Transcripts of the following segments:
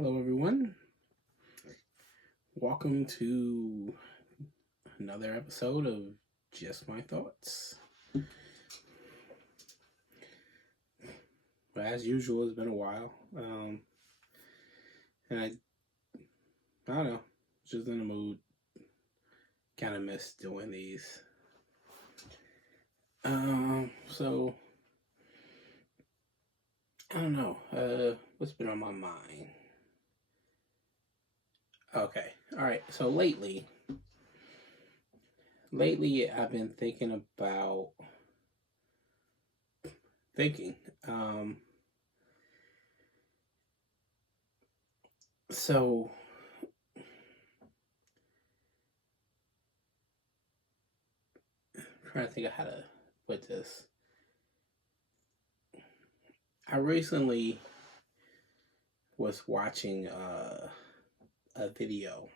Hello, everyone. Welcome to another episode of Just My Thoughts. But as usual, it's been a while. And I don't know, just in the mood. Kind of miss doing these. So, I don't know. What's been on my mind? Okay, all right. So lately, I've been thinking about thinking. So I'm trying to think of how to put this. I recently was watching a video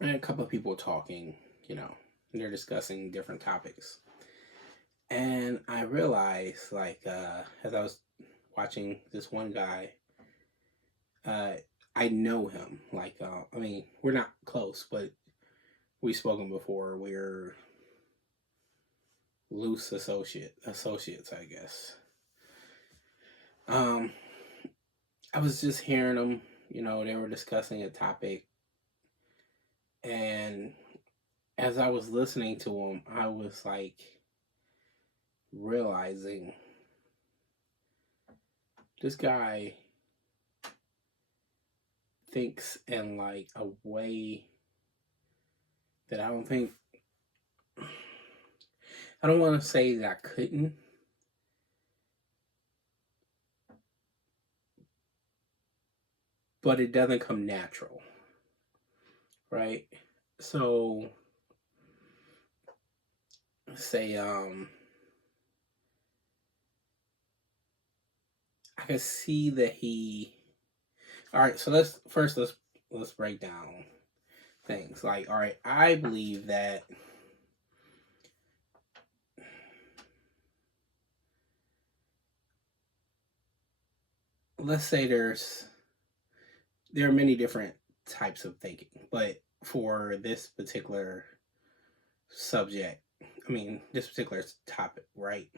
and a couple of people talking, and they're discussing different topics. And I realized, as I was watching this one guy, I know him. We're not close, but we've spoken before. We're loose associates, I guess. I was just hearing them, they were discussing a topic, and as I was listening to them, I was realizing this guy thinks in a way that I don't think, I don't want to say that I couldn't, but it doesn't come natural, right? So say I can see that all right, so let's break down things. All right, I believe that let's say there are many different types of thinking, but for this particular subject, this particular topic, right?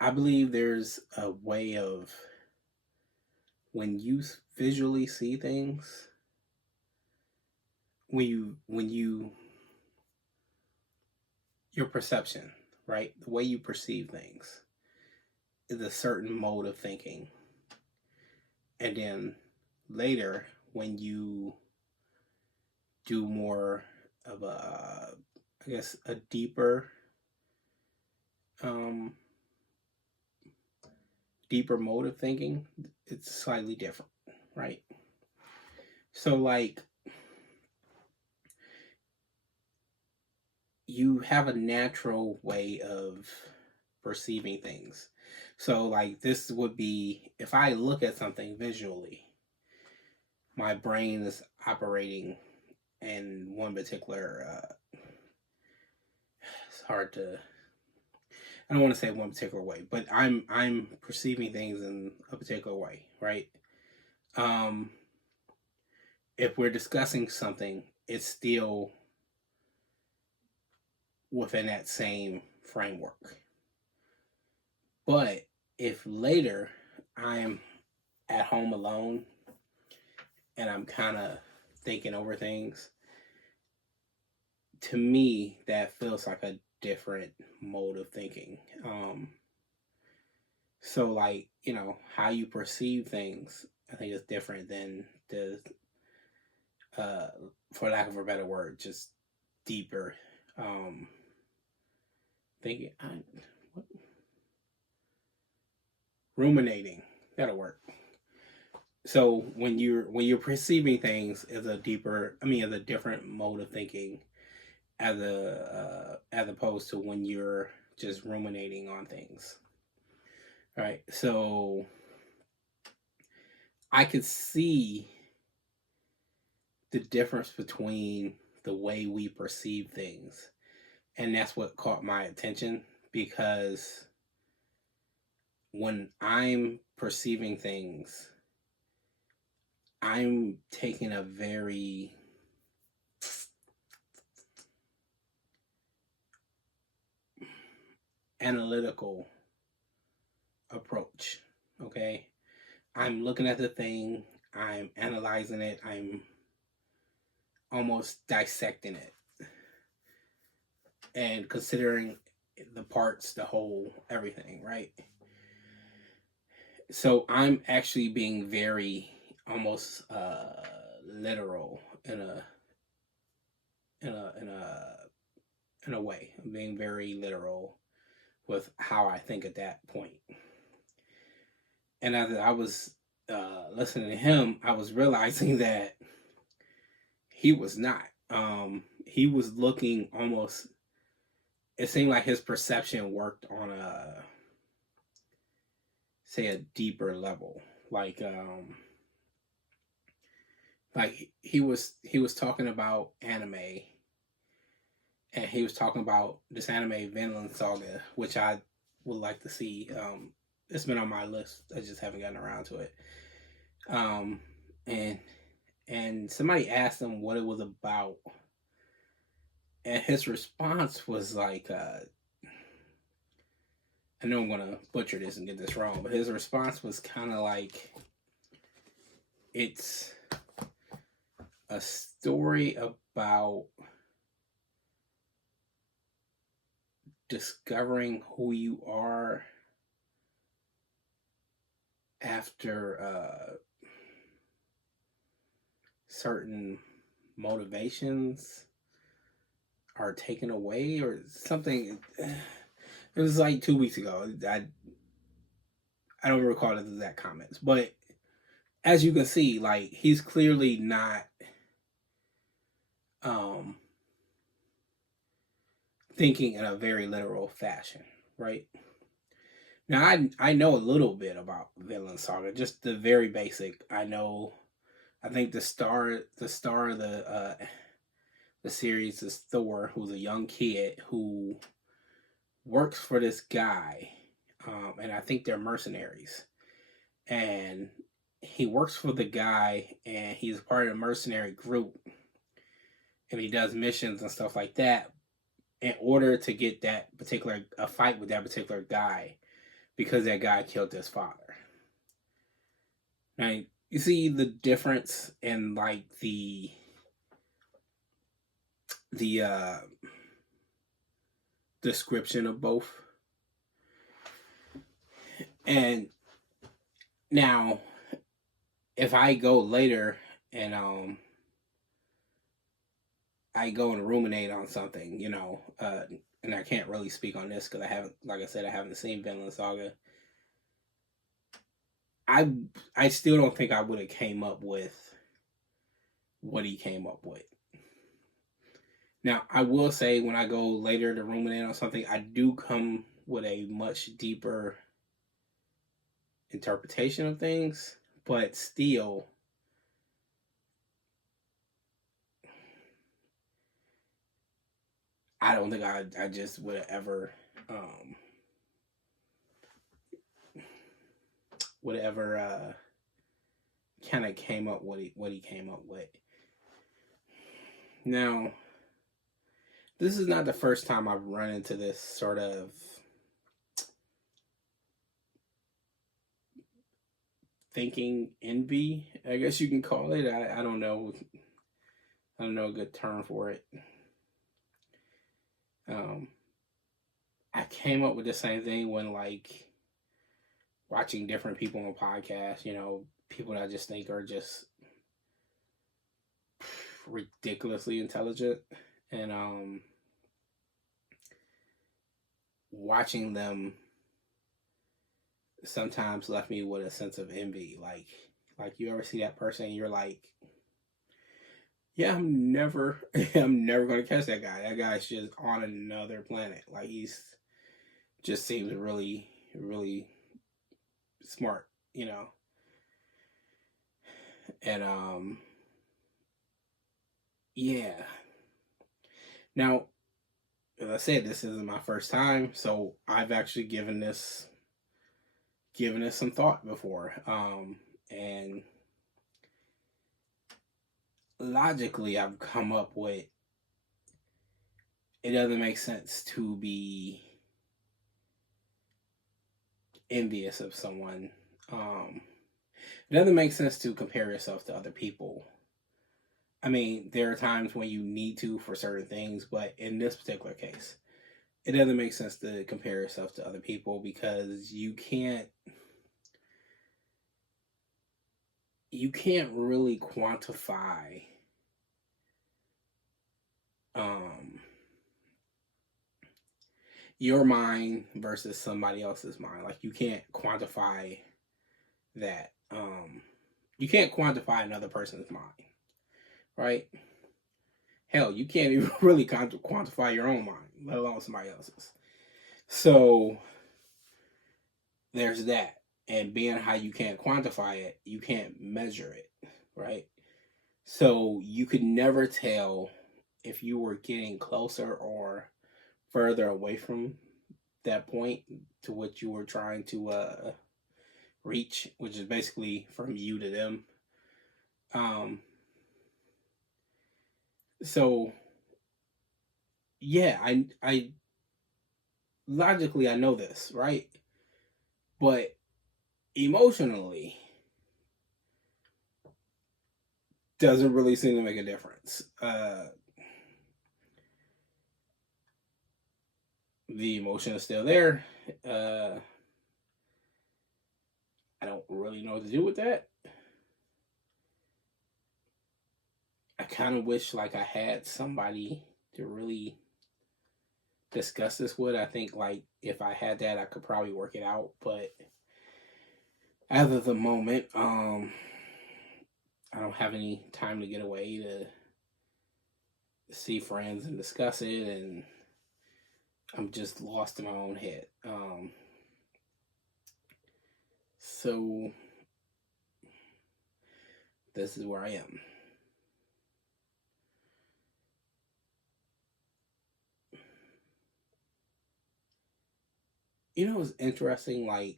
I believe there's a way of when you visually see things, when you your perception, right? The way you perceive things is a certain mode of thinking. And then later, when you do more of a deeper mode of thinking, it's slightly different, right? So you have a natural way of perceiving things. So this would be, if I look at something visually, my brain is operating in one particular it's hard to, I don't want to say one particular way, but I'm perceiving things in a particular way, right? If we're discussing something, it's still within that same framework. But if later I'm at home alone and I'm kind of thinking over things, to me, that feels like a different mode of thinking. So how you perceive things, I think is different than the, for lack of a better word, just deeper thinking. Ruminating, that'll work. So when you're perceiving things as a different mode of thinking, as opposed to when you're just ruminating on things. Right. So I could see the difference between the way we perceive things. And that's what caught my attention, because when I'm perceiving things I'm taking a very analytical approach. Okay, I'm looking at the thing, I'm analyzing it, I'm almost dissecting it and considering the parts, the whole, everything, right? So I'm actually being very almost literal in a in a way. I'm being very literal with how I think at that point. And as I was listening to him, I was realizing that he was not. He was looking almost. It seemed like his perception worked on a, say, a deeper level. Like he was talking about anime, and he was talking about this anime Vinland Saga, which I would like to see. It's been on my list. I just haven't gotten around to it. Um, and somebody asked him what it was about, and his response was like, I know I'm gonna butcher this and get this wrong, but his response was kind of like, it's a story about discovering who you are after certain motivations are taken away or something. It was like 2 weeks ago. I don't recall the exact comments, but as you can see, like, he's clearly not um thinking in a very literal fashion, right? Now I know a little bit about Vinland Saga, just the very basic. I know. I think the star of the series is Thor, who's a young kid who works for this guy, and I think they're mercenaries. And he works for the guy, and he's part of the mercenary group, and he does missions and stuff like that in order to get that particular a fight with that particular guy because that guy killed his father. Now you see the difference in like the description of both. And now if I go later and I go and ruminate on something, and I can't really speak on this because I haven't, like I said, I haven't seen Vinland Saga. I still don't think I would have came up with what he came up with. Now I will say when I go later to ruminate on something, I do come with a much deeper interpretation of things, but still, I don't think I just would have ever kind of came up what he came up with. Now, this is not the first time I've run into this sort of thinking envy, I guess you can call it. I don't know. I don't know a good term for it. Um, I came up with the same thing when, like, watching different people on podcasts, people that I just think are just ridiculously intelligent, and watching them sometimes left me with a sense of envy. Like you ever see that person and you're like, yeah, I'm never gonna catch that guy. That guy's just on another planet. Like, he's just seems really, really smart, And yeah. Now, as I said, this isn't my first time, so I've actually given this some thought before. And logically I've come up with it doesn't make sense to be envious of someone. It doesn't make sense to compare yourself to other people. I mean, there are times when you need to for certain things, but in this particular case, it doesn't make sense to compare yourself to other people because you can't really quantify um your mind versus somebody else's mind. Like you can't quantify that. You can't quantify another person's mind, right? Hell, you can't even really quantify your own mind, let alone somebody else's. So there's that. And being how you can't quantify it, you can't measure it, right? So you could never tell if you were getting closer or further away from that point to what you were trying to reach, which is basically from you to them. Um, so yeah, I logically I know this, right? But emotionally doesn't really seem to make a difference. The emotion is still there. Uh, I don't really know what to do with that. I kind of wish like I had somebody to really discuss this with. I think like if I had that, I could probably work it out. But as of the moment, I don't have any time to get away to see friends and discuss it, and I'm just lost in my own head. So this is where I am. It's interesting, like,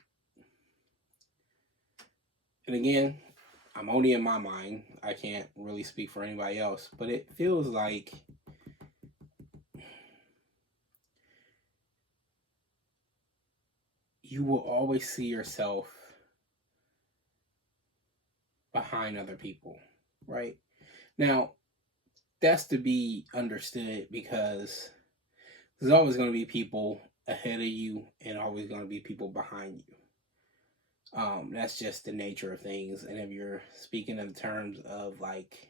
and again, I'm only in my mind. I can't really speak for anybody else, but it feels like you will always see yourself behind other people, right? Now, that's to be understood because there's always going to be people ahead of you and always going to be people behind you. That's just the nature of things. And if you're speaking in terms of like,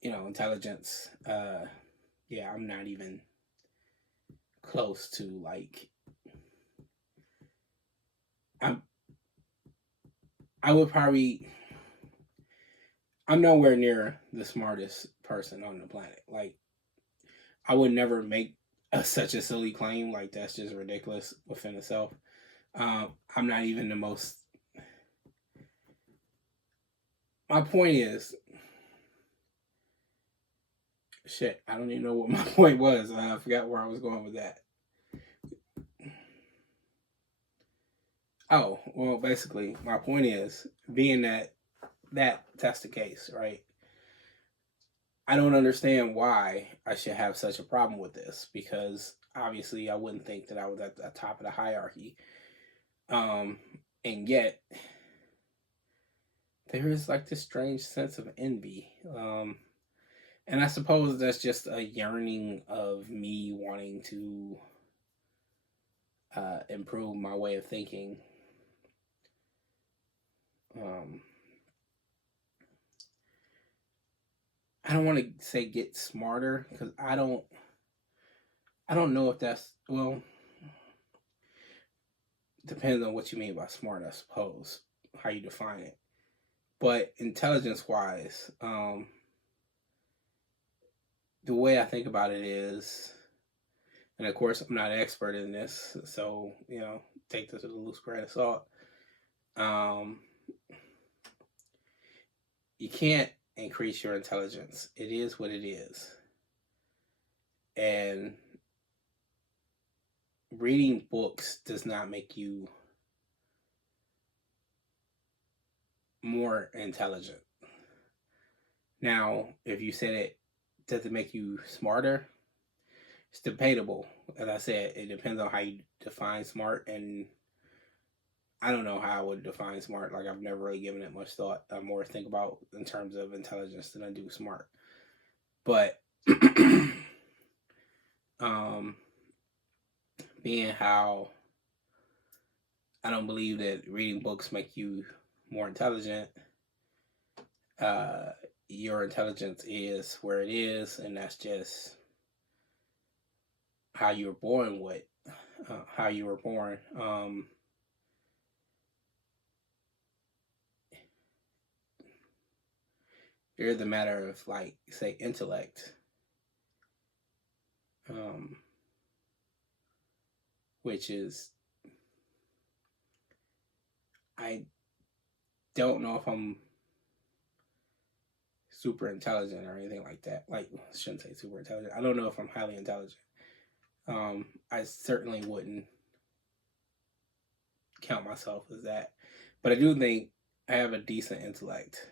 intelligence, yeah, I'm not even close to like, I'm, I would probably, I'm nowhere near the smartest person on the planet. Like, I would never make such a silly claim. Like, that's just ridiculous within itself. I'm not even the most. My point is, shit. I don't even know what my point was. I forgot where I was going with that. Oh, well, basically, my point is, being that's the case, right? I don't understand why I should have such a problem with this because obviously I wouldn't think that I was at the top of the hierarchy. Um, and yet there is like this strange sense of envy. And I suppose that's just a yearning of me wanting to improve my way of thinking. Um, I don't want to say get smarter because I don't know if that's well depends on what you mean by smart, I suppose, how you define it. But intelligence wise, the way I think about it is, and of course I'm not an expert in this, so take this with a loose grain of salt. Um, you can't increase your intelligence. It is what it is, and reading books does not make you more intelligent. Now, if you said it, does it make you smarter? It's debatable. As I said, it depends on how you define smart, and I don't know how I would define smart. Like, I've never really given it much thought. I more think about in terms of intelligence than I do smart. But um, being how I don't believe that reading books make you more intelligent. Uh, your intelligence is where it is, and that's just how you were born with, how you were born. Here's the matter of, like, say, intellect, um, which is, I don't know if I'm super intelligent or anything like that. Like, I shouldn't say super intelligent. I don't know if I'm highly intelligent. I certainly wouldn't count myself as that, but I do think I have a decent intellect.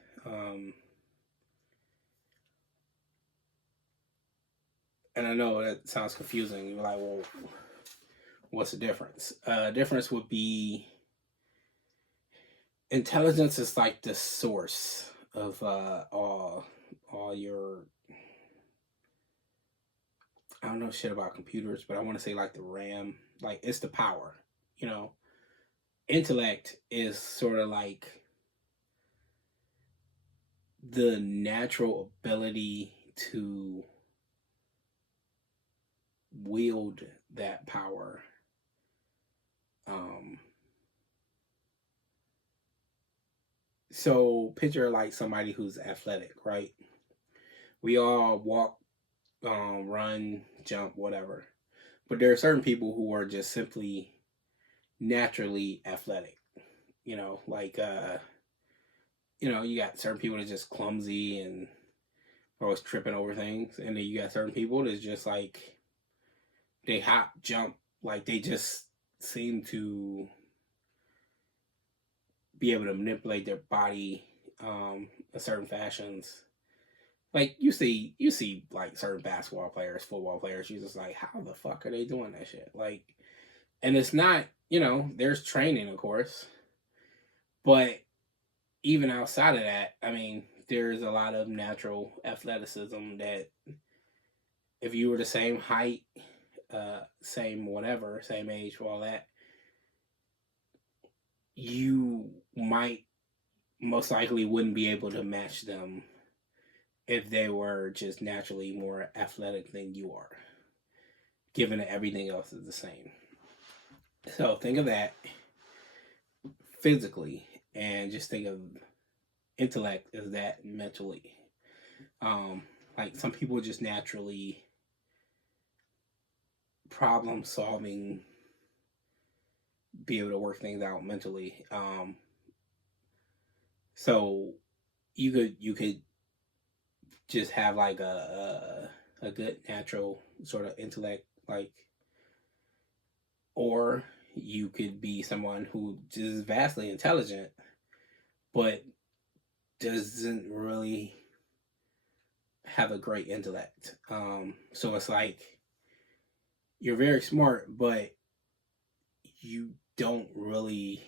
And I know that sounds confusing. You're like, well, what's the difference? Difference would be intelligence is like the source of all your, I don't know shit about computers, but I want to say like the RAM, like it's the power, you know. Intellect is sort of like the natural ability to wield that power. Um, so picture like somebody who's athletic, right? We all walk, run, jump, whatever. But there are certain people who are just simply naturally athletic. You know, like you got certain people that's just clumsy and always tripping over things, and then you got certain people that's just like they hop, jump, like they just seem to be able to manipulate their body in certain fashions. Like you see like certain basketball players, football players, you're just like, how the fuck are they doing that shit? Like, and it's not, there's training, of course, but even outside of that, I mean, there's a lot of natural athleticism that if you were the same height, same whatever, same age, all that, you might most likely wouldn't be able to match them if they were just naturally more athletic than you are, given that everything else is the same. So think of that physically, and just think of intellect as that mentally. Like some people just naturally problem solving, be able to work things out mentally. So you could just have like a good natural sort of intellect, like, or you could be someone who is vastly intelligent but doesn't really have a great intellect. So it's like you're very smart, but you don't really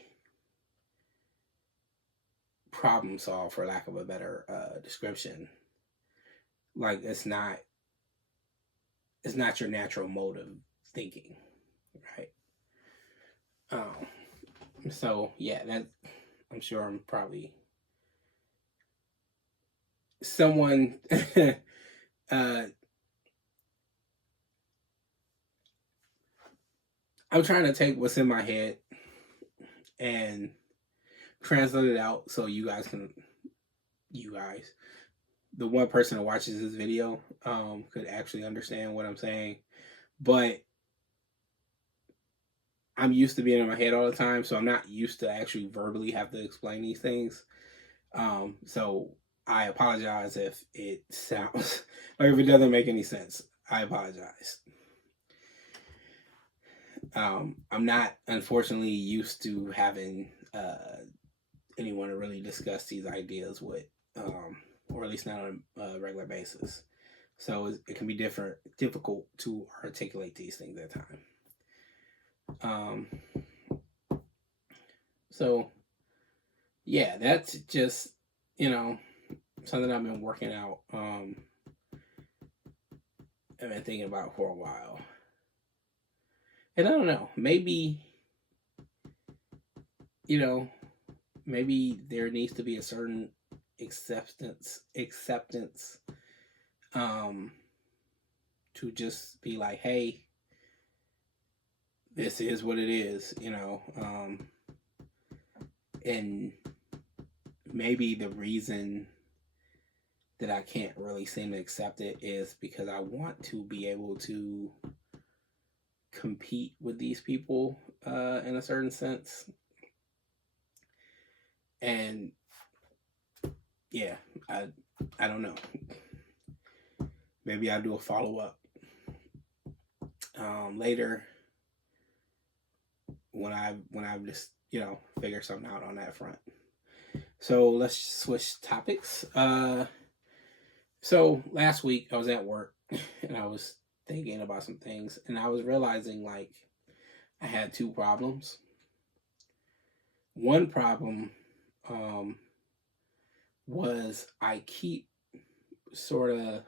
problem solve, for lack of a better description. Like it's not your natural mode of thinking, right? So yeah, that I'm sure I'm probably someone. uh, I'm trying to take what's in my head and translate it out so you guys, the one person that watches this video, could actually understand what I'm saying. But I'm used to being in my head all the time, so I'm not used to actually verbally have to explain these things. So I apologize if it sounds like, if it doesn't make any sense. I apologize. I'm not, unfortunately, used to having anyone to really discuss these ideas with. or at least not on a regular basis. So it can be difficult to articulate these things at times. So yeah, that's just, something I've been working out. I've been thinking about for a while. And I don't know, maybe, maybe there needs to be a certain acceptance, to just be like, hey, this is what it is, and maybe the reason that I can't really seem to accept it is because I want to be able to compete with these people in a certain sense. And yeah, I don't know. Maybe I'll do a follow-up later when I've just, figure something out on that front. So let's switch topics. So last week I was at work and I was thinking about some things, and I was realizing like I had two problems. One problem was I keep sort of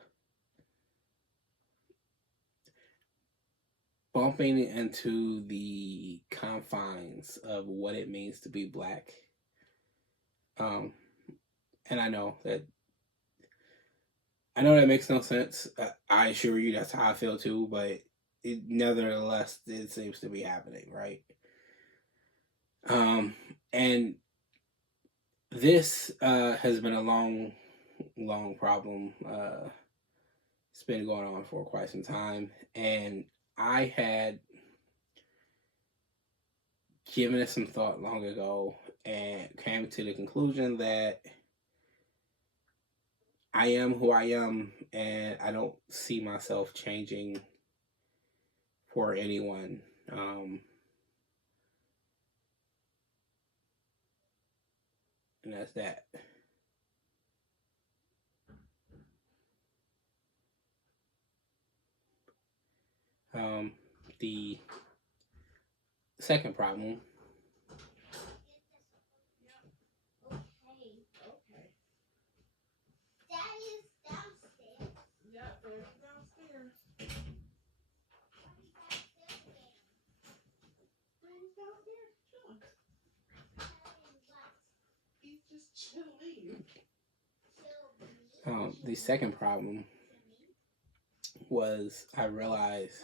bumping into the confines of what it means to be Black. And I know that makes no sense. I assure you that's how I feel too, but nevertheless, it seems to be happening, right? And this has been a long problem. It's been going on for quite some time, and I had given it some thought long ago and came to the conclusion that I am who I am, and I don't see myself changing for anyone. And that's that. The second problem. Okay. Daddy's downstairs. Yeah, there's downstairs. Daddy's downstairs chilling. He's just chilling. The second problem was I realized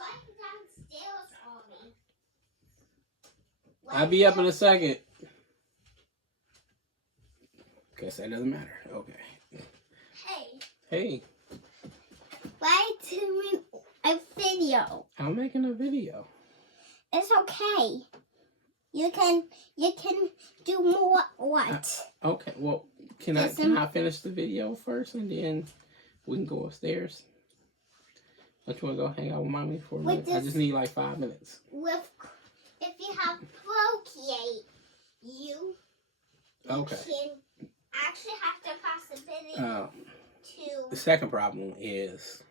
I'll be up in a second. Guess that doesn't matter. Okay. Hey. Why doing a video? I'm making a video. It's okay. You can do more what? Okay. Well, can I finish the video first and then we can go upstairs? Don't you want to go hang out with mommy for a minute? I just need like 5 minutes. If you have procreate, you can actually have the possibility to. The second problem is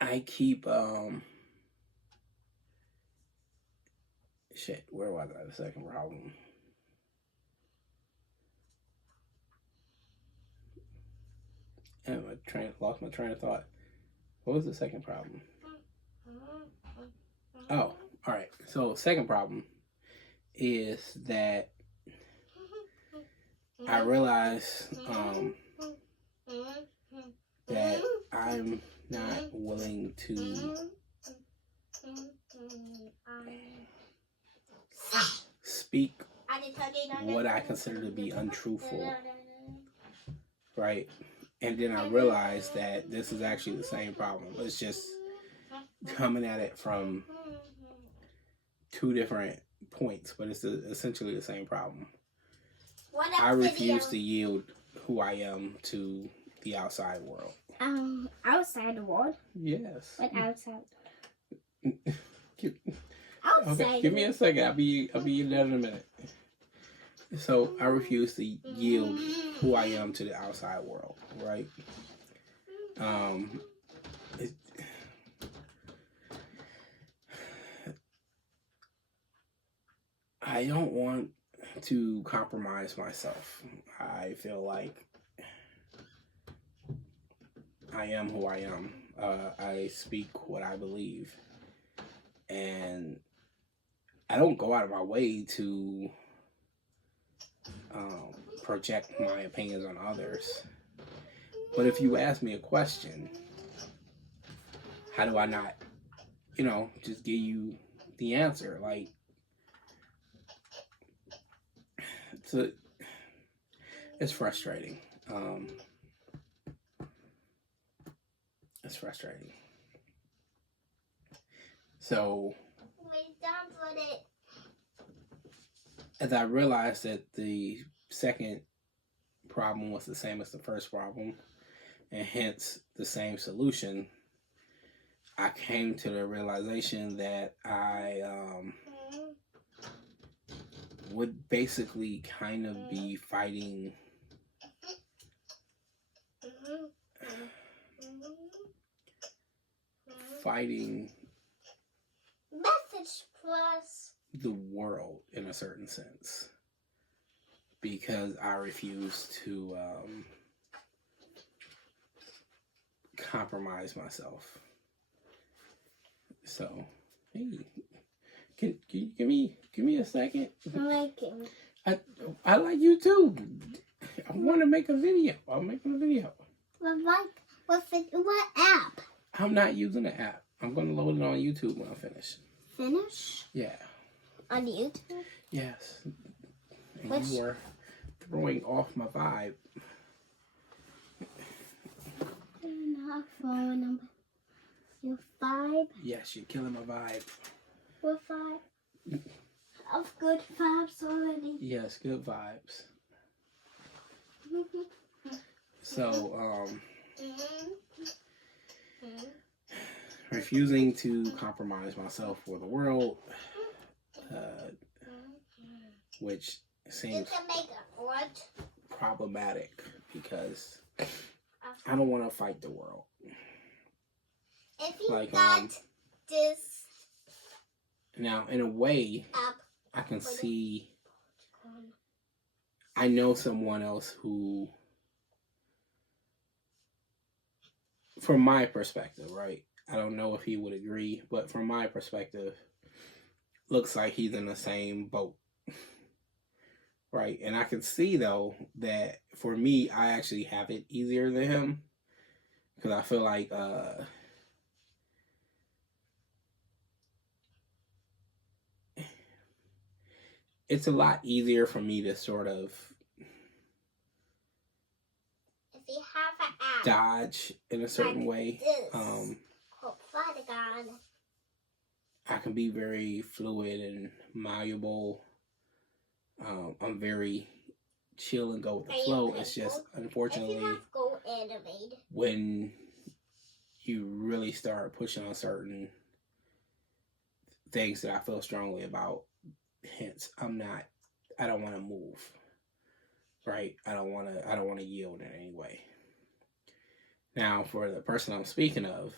I keep shit. Where was I? The second problem. And lost my train of thought. What was the second problem? Oh, all right. So second problem is that I realize that I'm not willing to speak what I consider to be untruthful, right? And then I realized that this is actually the same problem. It's just coming at it from two different points, but it's essentially the same problem. I refuse to yield who I am to the outside world. Outside the world? Yes. What outside? Okay, give me a second. I'll be there in a minute. So I refuse to yield who I am to the outside world, right? Um, it, I don't want to compromise myself. I feel like I am who I am. I speak what I believe, and I don't go out of my way to project my opinions on others. But if you ask me a question, how do I not, just give you the answer? Like, it's it's frustrating. Um, it's frustrating. So, as I realized that the second problem was the same as the first problem, and hence the same solution, I came to the realization that I would basically kind of be fighting Message plus the world in a certain sense, because I refuse to compromise myself. So, hey, can you give me a second? liking. I like you too. I want to make a video. I'm making a video. What app? I'm not using the app. I'm going to load it on YouTube when I finish. Finish? Yeah. On YouTube? Yes. And you were throwing off my vibe. You're not following your vibe? Yes, you're killing my vibe. What vibe? Of good vibes already. Yes, good vibes. So, refusing to compromise myself for the world, which seems problematic because I don't want to fight the world. If you Like, got this now, in a way, app, I can see, I know someone else who, from my perspective, right? I don't know if he would agree, but from my perspective, looks like he's in the same boat. Right? And I can see, though, that for me, I actually have it easier than him. Because I feel like it's a lot easier for me to sort of if you have an app, dodge in a certain way. I can be very fluid and malleable. I'm very chill and go with the flow. It's just, unfortunately, when you really start pushing on certain things that I feel strongly about, hence I don't want to move. Right? I don't want to yield in any way. Now, for the person I'm speaking of,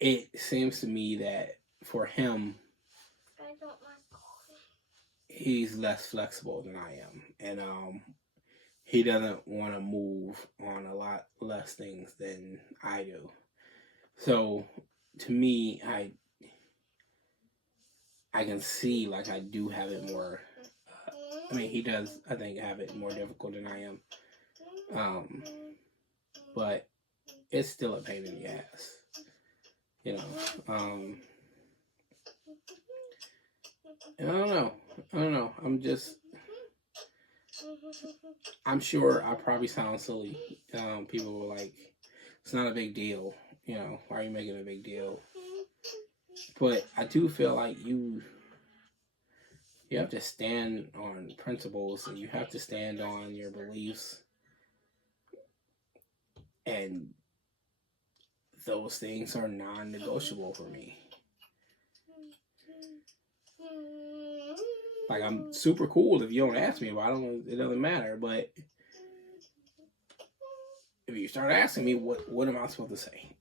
it seems to me that for him, he's less flexible than I am, and he doesn't want to move on a lot less things than I do. So, to me, I can see like I do have it more. He does, I think, have it more difficult than I am. But it's still a pain in the ass. And I don't know. I'm sure I probably sound silly. People were like, it's not a big deal. Why are you making a big deal? But I do feel like you have to stand on principles, and you have to stand on your beliefs. And those things are non-negotiable for me. Like, I'm super cool if you don't ask me, but I don't. It doesn't matter. But if you start asking me, what am I supposed to say?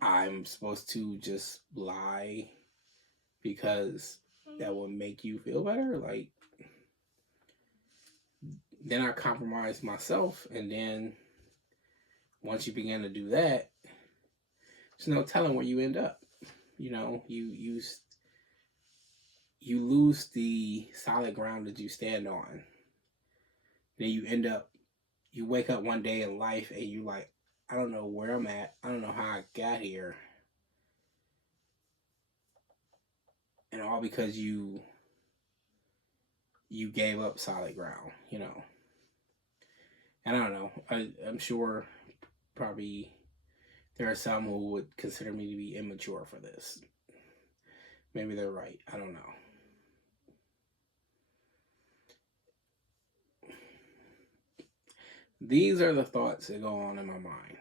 I'm supposed to just lie because that will make you feel better? Like, then I compromise myself, and then once you begin to do that, there's no telling where you end up. You know, you lose the solid ground that you stand on. Then you wake up one day in life and you like, I don't know where I'm at. I don't know how I got here. And all because you gave up solid ground, you know. And I don't know. I'm sure probably there are some who would consider me to be immature for this. Maybe they're right. I don't know. These are the thoughts that go on in my mind.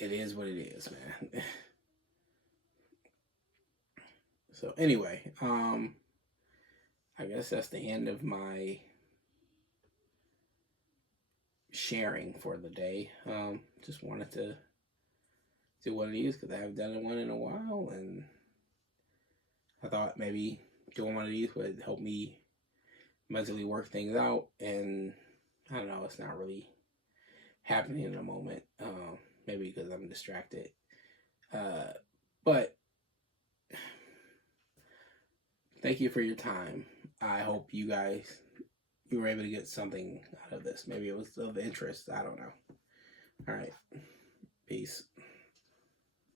It is what it is, man. So anyway, I guess that's the end of my sharing for the day. Just wanted to do one of these because I haven't done one in a while, and I thought maybe doing one of these would help me mentally work things out. And I don't know, it's not really happening in the moment. Maybe because I'm distracted. But thank you for your time. I hope you were able to get something out of this. Maybe it was of interest. I don't know. All right. Peace.